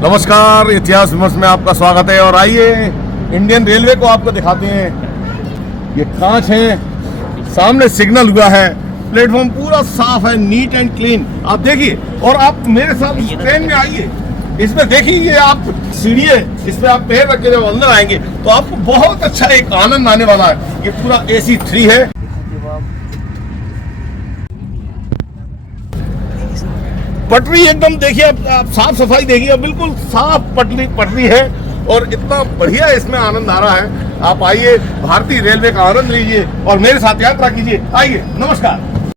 नमस्कार, इतिहास विमर्श में आपका स्वागत है। और आइए इंडियन रेलवे को आपको दिखाते हैं। ये कांच है, सामने सिग्नल हुआ है, प्लेटफॉर्म पूरा साफ है, नीट एंड क्लीन। आप देखिए और आप मेरे साथ इस ट्रेन में आइए, इसमें देखिए ये आप सीढ़ी है, इसमें आप पैर रख के जब अंदर आएंगे तो आपको बहुत अच्छा एक आनंद आने वाला है। ये पूरा AC 3 है। पटरी एकदम देखिए, आप साफ सफाई देखिए, बिल्कुल साफ पटरी है और इतना बढ़िया इसमें आनंद आ रहा है। आप आइए, भारतीय रेलवे का आनंद लीजिए और मेरे साथ यात्रा कीजिए। आइए, नमस्कार।